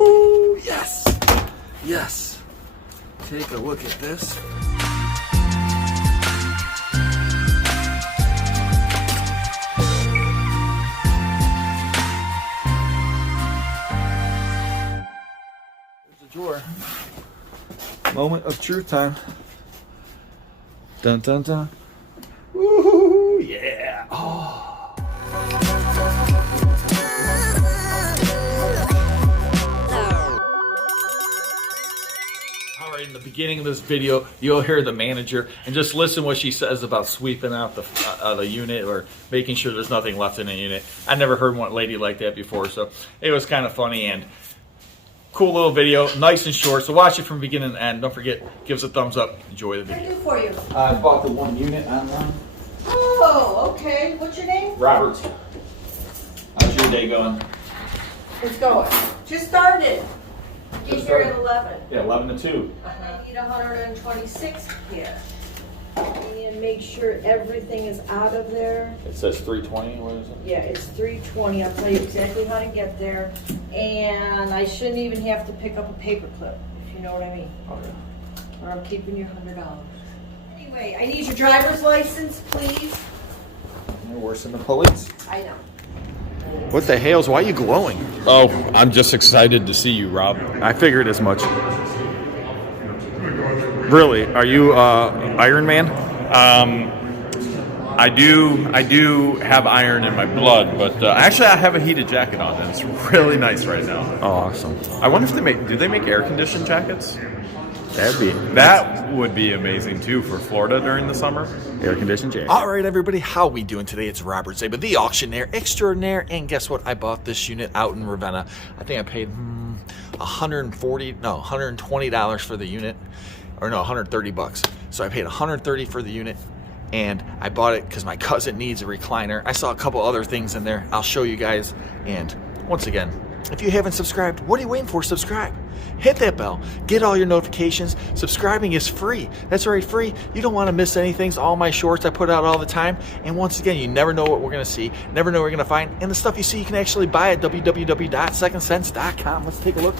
Woo-hoo-hoo. Yes. Yes. Take a look at this. There's a drawer. Moment of truth time. Dun dun dun. Woo! Yeah. Oh. All right, in the beginning of this video, you'll hear the manager and just listen what she says about sweeping out the unit or making sure there's nothing left in the unit. I never heard one lady like that before, so it was kind of funny and cool little video, nice and short. So watch it from beginning to end. Don't forget, give us a thumbs up. Enjoy the video. What can I do for you? I bought the one unit online. Oh, okay. What's your name? Robert. How's your day going? It's going. Just started. Get Just here started. at 11. Yeah, 11 to 2. I need 126 here. And make sure everything is out of there. It says 320. What is it? Yeah, it's 320. I'll tell you exactly how to get there. And I shouldn't even have to pick up a paper clip, if you know what I mean. Okay. Or I'm keeping your $100. Anyway, I need your driver's license, please. You're worse than the police. I know. What the Hales? Why are you glowing? Oh, I'm just excited to see you, Rob. I figured as much. Really? Are you Iron Man? I do have iron in my blood, but actually I have a heated jacket on, and it's really nice right now. Oh, awesome. I wonder if do they make air-conditioned jackets? That would be amazing too for Florida during the summer. Air-conditioned jacket. All right, everybody, how we doing today? It's Robert Zjaba, the Auctioneer Extraordinaire, and guess what? I bought this unit out in Ravenna. I think I paid $120 for the unit, or no, 130 bucks. So I paid 130 for the unit, and I bought it because my cousin needs a recliner. I saw a couple other things in there. I'll show you guys. And once again, if you haven't subscribed, what are you waiting for? Subscribe. Hit that bell. Get all your notifications. Subscribing is free. That's right, free. You don't want to miss anything. All my shorts I put out all the time. And once again, you never know what we're going to see. Never know what we're going to find. And the stuff you see, you can actually buy at www.secondsense.com. Let's take a look.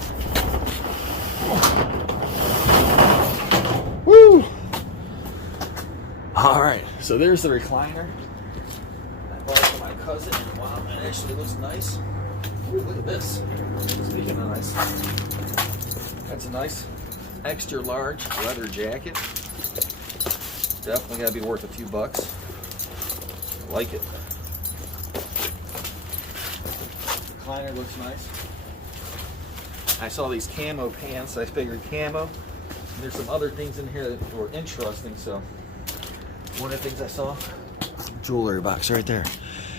Woo! All right, so there's the recliner. I bought it for my cousin, and wow, it actually looks nice. Ooh, look at this. Speaking of nice, that's a nice extra large leather jacket. Definitely gotta be worth a few bucks. I like it. Recliner looks nice. I saw these camo pants. I figured camo. There's some other things in here that were interesting, so one of the things I saw, jewelry box right there.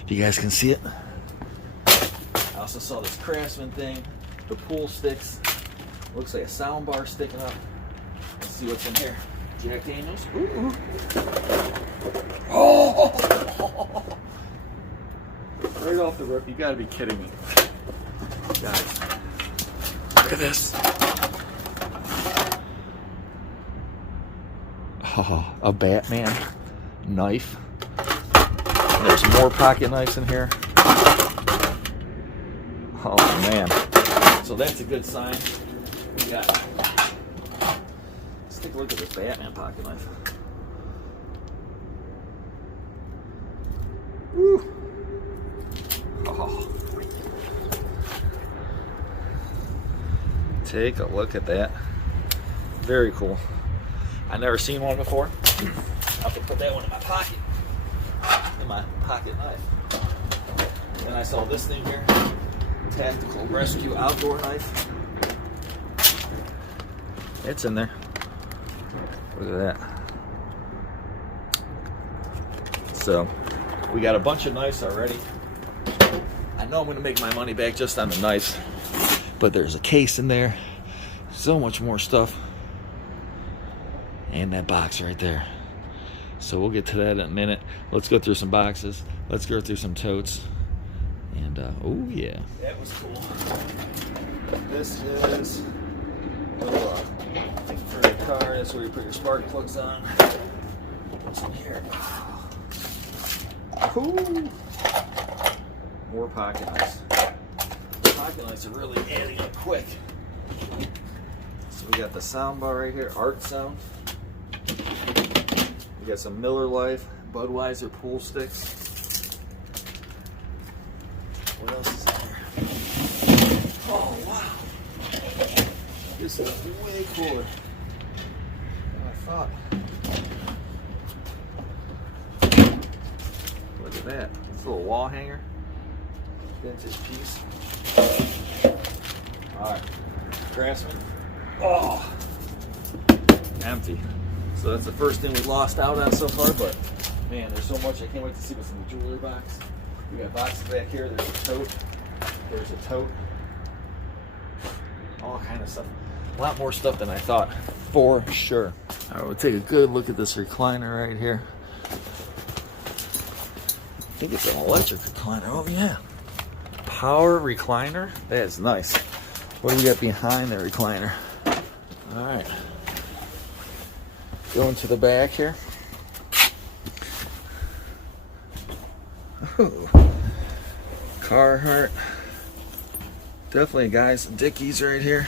If you guys can see it. I also saw this Craftsman thing, the pool sticks. Looks like a sound bar sticking up. Let's see what's in here. Jack Daniels. Ooh. Oh! Right off the roof. You gotta be kidding me. Guys, look at this. Oh, a Batman knife. There's more pocket knives in here. Oh man. So that's a good sign. We got. Let's take a look at this Batman pocket knife. Woo. Oh. Take a look at that. Very cool. I've never seen one before. I'll have to put that one in my pocket. In my pocket knife. Then I saw this thing here. Tactical Rescue Outdoor Knife. It's in there. Look at that. So, we got a bunch of knives already. I know I'm going to make my money back just on the knives. But there's a case in there. So much more stuff. And that box right there. So we'll get to that in a minute. Let's go through some boxes. Let's go through some totes. And, oh yeah. That was cool. This is a little thing for the car. That's where you put your spark plugs on. What's in here? Ooh. More pocket knives. Pocket knives are really adding up quick. So we got the sound bar right here, Art Sound. We got some Miller Lite, Budweiser pool sticks. What else is in there? Oh wow! This is way cooler than I thought. Look at that. This little wall hanger. Vintage piece. Alright. Craftsman. Oh! Empty. So that's the first thing we lost out on so far, but man, there's so much. I can't wait to see what's in the jewelry box. We got boxes back here. There's a tote. There's a tote. All kind of stuff. A lot more stuff than I thought, for sure. Alright, we'll take a good look at this recliner right here. I think it's an electric recliner. Oh yeah. Power recliner. That's nice. What do we got behind the recliner? Alright. Going to the back here. Ooh. Carhartt. Definitely a guy's Dickies right here.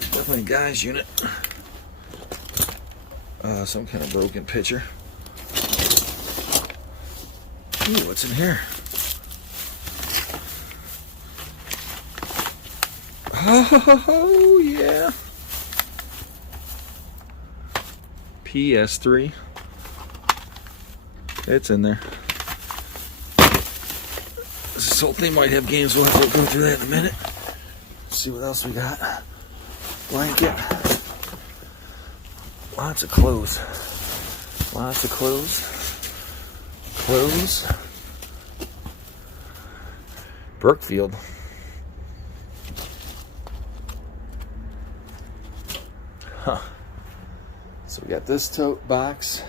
Definitely a guy's unit. Some kind of broken picture. Ooh, what's in here? Oh yeah. PS3. It's in there. This whole thing might have games. We'll have to go through that in a minute. See what else we got. Blanket. Lots of clothes. Lots of clothes. Clothes. Brookfield. Huh. So we got this tote box.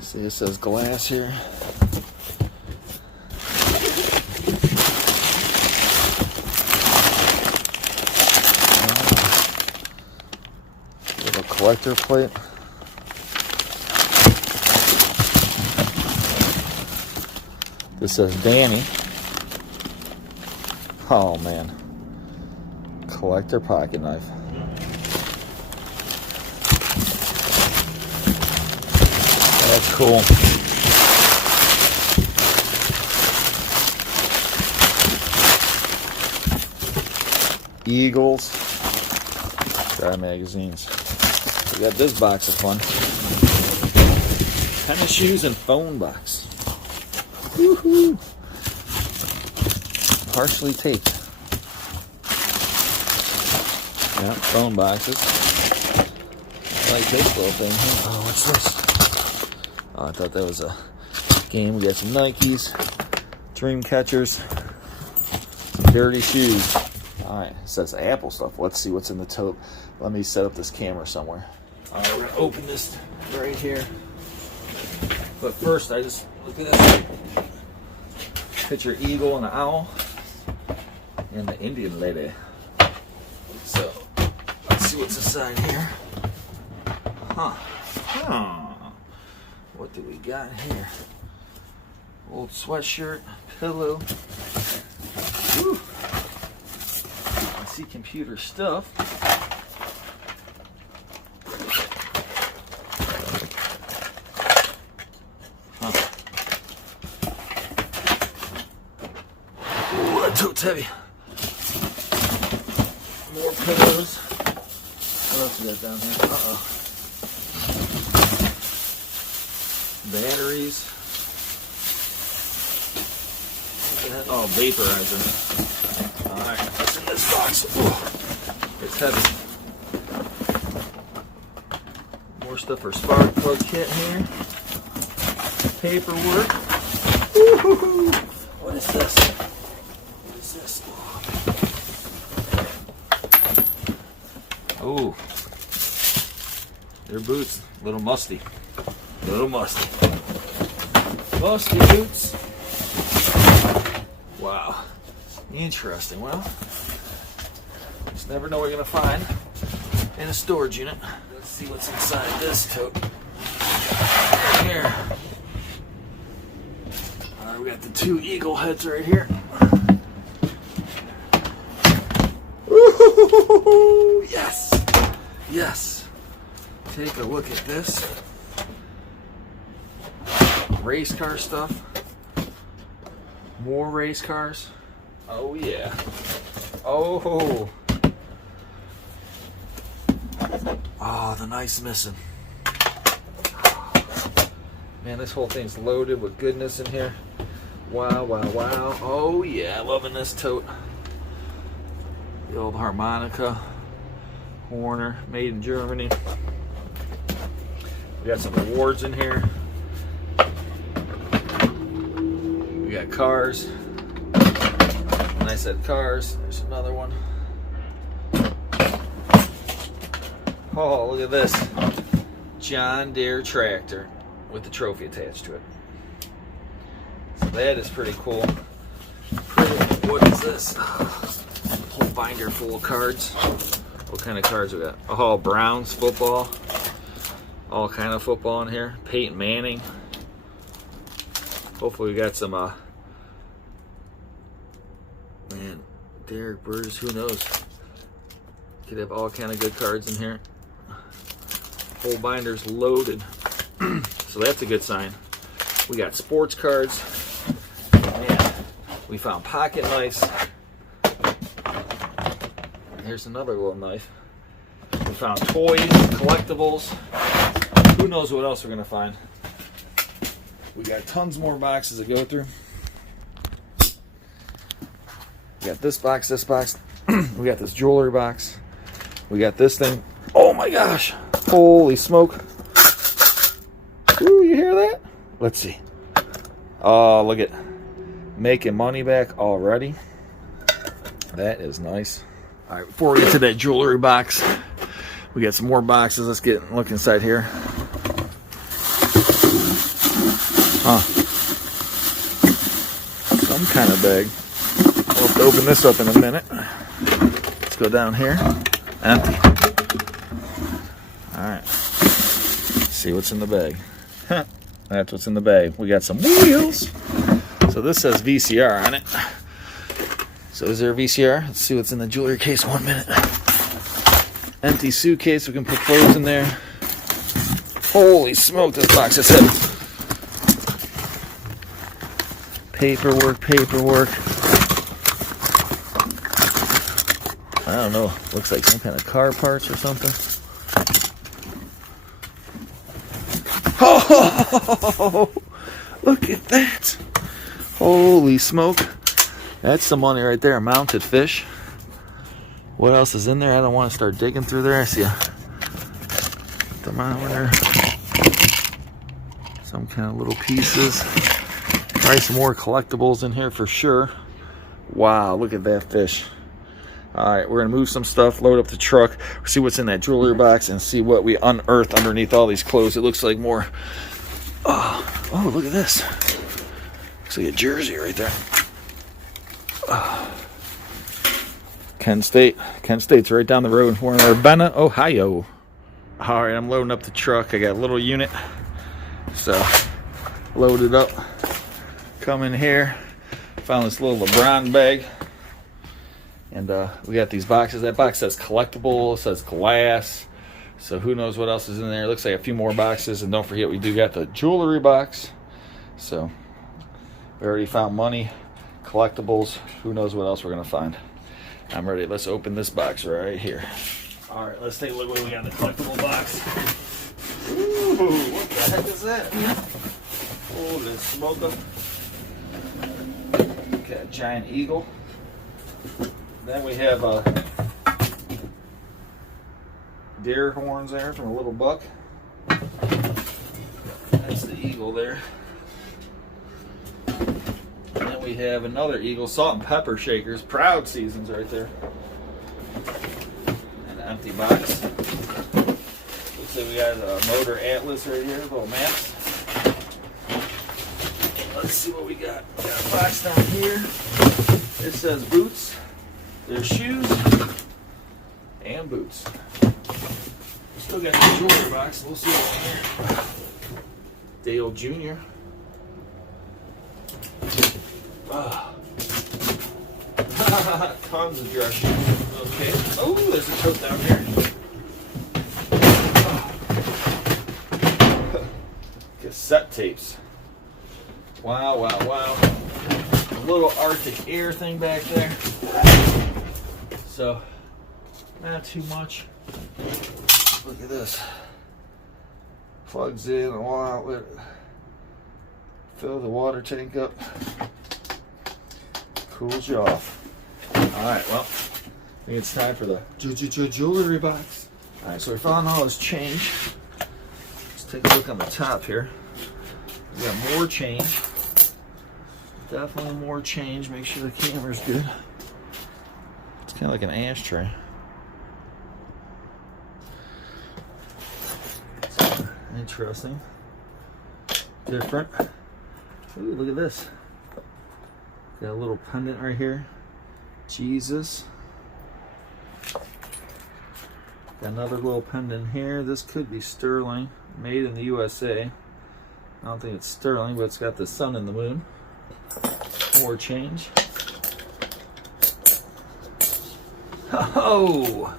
See, it says glass here. Little collector plate. This says Danny. Oh man. Collector pocket knife. That's cool. Eagles. Star magazines. We got this box of fun. Tennis shoes and phone box. Woohoo! Partially taped. Yeah, phone boxes. I like this little thing here. Oh, what's this? Oh, I thought that was a game. We got some Nikes, dream catchers, some dirty shoes. Alright, it says Apple stuff. Let's see what's in the tote. Let me set up this camera somewhere. Alright, we're going to open this right here. But first, I just look at this. Picture eagle and an owl. And the Indian lady. So, let's see what's inside here. Huh. What do we got here? Old sweatshirt, pillow. Whew. I see computer stuff. Ooh, that tote's heavy. More pillows. What else we got down here? Uh-oh. Batteries. Oh, vaporizer. Alright, what's in this box? Ooh, it's heavy. More stuff for spark plug kit here. Paperwork. Ooh, what is this? What is this? Oh, they're boots. A little musty. A little musty. Musty boots. Wow. Interesting. Well, just never know what you're going to find in a storage unit. Let's see what's inside this tote. Right here. Alright, we got the two eagle heads right here. Ooh, yes! Yes. Take a look at this. Race car stuff. More race cars. Oh yeah. Oh. Oh, the nice missing. Man, this whole thing's loaded with goodness in here. Wow, wow, wow. Oh yeah, loving this tote. The old harmonica. Horner, made in Germany. We got some awards in here. We got cars. And I said cars. There's another one. Oh, look at this. John Deere tractor with the trophy attached to it. So that is pretty cool. What is this? A whole binder full of cards. What kind of cards we got? Oh, Browns football. All kind of football in here. Peyton Manning. Hopefully we got some, man, Derek Burgess, who knows? Could have all kind of good cards in here. Whole binder's loaded. So that's a good sign. We got sports cards. Man, we found pocket knives. Here's another little knife. We found toys, collectibles. Who knows what else we're going to find. We got tons more boxes to go through. We got this box, we got this jewelry box. We got this thing. Oh my gosh. Holy smoke. Ooh, you hear that? Let's see. Oh, look at making money back already. That is nice. All right, before we get to that jewelry box, we got some more boxes. Let's look inside here. Huh. Some kind of bag. We'll have to open this up in a minute. Let's go down here. Empty. Alright. See what's in the bag. That's what's in the bag. We got some wheels. So this says VCR on it. So is there a VCR? Let's see what's in the jewelry case. 1 minute. Empty suitcase. We can put clothes in there. Holy smoke, this box is heavy. Paperwork. I don't know. Looks like some kind of car parts or something. Oh, look at that. Holy smoke. That's some money right there. Mounted fish. What else is in there? I don't want to start digging through there. I see a thermometer. Some kind of little pieces. Probably some more collectibles in here for sure. Wow, look at that fish. Alright, we're going to move some stuff, load up the truck, see what's in that jewelry box, and see what we unearthed underneath all these clothes. It looks like more... Oh, look at this. Looks like a jersey right there. Kent State. Kent State's right down the road. We're in Ravenna, Ohio. Alright, I'm loading up the truck. I got a little unit. So, load it up. Come in here. Found this little LeBron bag. And we got these boxes. That box says collectible. It says glass. So who knows what else is in there. It looks like a few more boxes. And don't forget, we do got the jewelry box. So we already found money, collectibles. Who knows what else we're going to find. I'm ready. Let's open this box right here. All right, let's take a look what we got in the collectible box. Ooh, what the heck is that? Holy smoker. Got a giant eagle. Then we have deer horns there from a little buck. That's the eagle there. And then we have another eagle, salt and pepper shakers, proud seasons right there. An empty box. Looks like we got a motor atlas right here, little maps. Let's see what we got. We got a box down here. It says boots. There's shoes and boots. Still got the jewelry box. We'll see what's in here. Dale Jr. Tons of dress shoes. Okay. Oh, there's a tote down here. cassette tapes. Wow, wow, wow. A little Arctic air thing back there. So, not too much. Look at this. Plugs in a wall outlet. Fill the water tank up. Cools you off. Alright, well, I think it's time for the jewelry box. Alright, so we found all this change. Let's take a look on the top here. We got more change. Definitely more change. Make sure the camera's good. It's kind of like an ashtray. So, interesting. Different. Ooh, look at this. Got a little pendant right here. Jesus. Got another little pendant here. This could be sterling. Made in the USA. I don't think it's sterling, but it's got the sun and the moon. More change. Oh!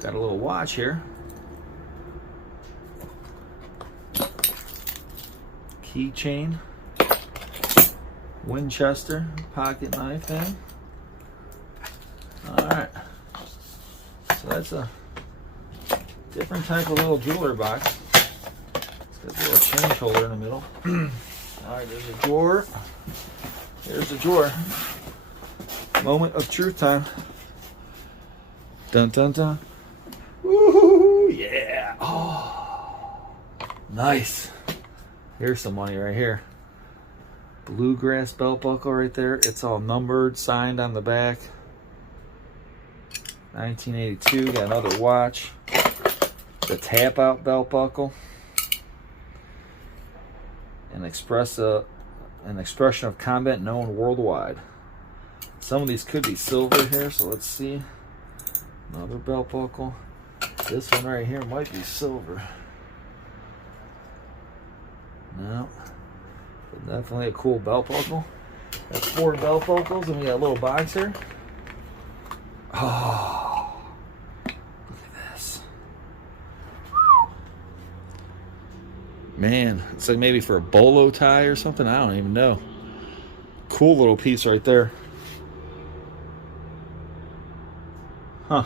Got a little watch here. Keychain. Winchester pocket knife in. Alright. So that's a different type of little jeweler box. It's got a little change holder in the middle. Alright, there's a drawer. There's the drawer. Moment of truth time. Dun dun dun. Woohoo! Yeah! Oh, nice. Here's some money right here. Bluegrass belt buckle right there. It's all numbered, signed on the back. 1982. Got another watch. The tap out belt buckle. An expression of combat known worldwide. Some of these could be silver here, so let's see. Another belt buckle. This one right here might be silver. No. But definitely a cool belt buckle. That's 4 belt buckles, and we got a little box here. Oh, look at this. Man, it's like maybe for a bolo tie or something. I don't even know. Cool little piece right there. Huh.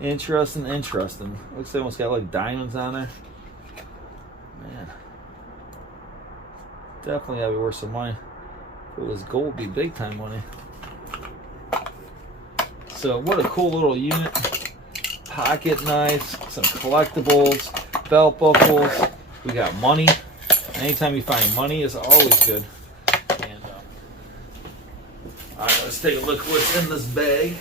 Interesting, interesting. Looks like almost got like diamonds on there. Man. Definitely gotta be worth some money. If it was gold, it'd be big time money. So what a cool little unit. Pocket knives, some collectibles, belt buckles. We got money. Anytime you find money is always good. And alright, let's take a look what's in this bag.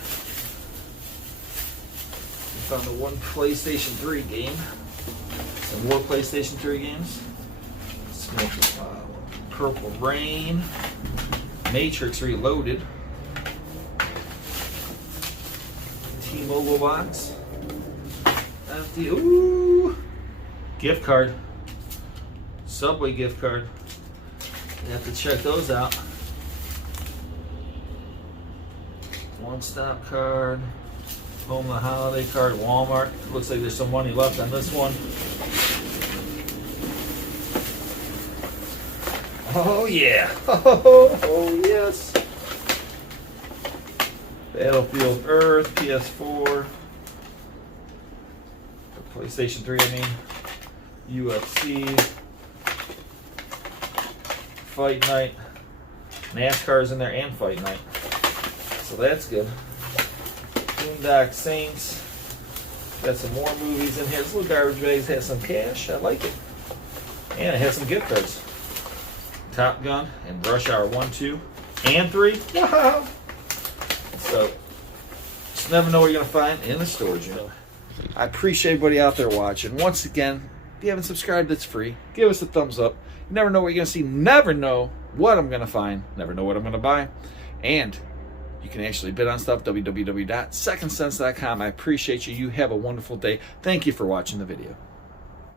We found the one PlayStation 3 game. Some more PlayStation 3 games. Purple Rain. Matrix Reloaded. T-Mobile box. Empty. Ooh! Gift card. Subway gift card. You have to check those out. One Stop card. Home the Holiday card. Walmart. Looks like there's some money left on this one. Oh yeah. Oh yes. Battlefield Earth, PS4, PlayStation 3, I mean, UFC, Fight Night, NASCAR's in there, and Fight Night. So that's good. Boondock Saints. Got some more movies in here. This little garbage bag has some cash. I like it. And it has some gift cards. Top Gun and Rush Hour 1, 2, and 3. Wow! So, just never know what you're going to find in the storage unit. I appreciate everybody out there watching. Once again, if you haven't subscribed, it's free. Give us a thumbs up. You never know what you're going to see. Never know what I'm going to find. Never know what I'm going to buy. And you can actually bid on stuff. www.secondsense.com. I appreciate you. You have a wonderful day. Thank you for watching the video.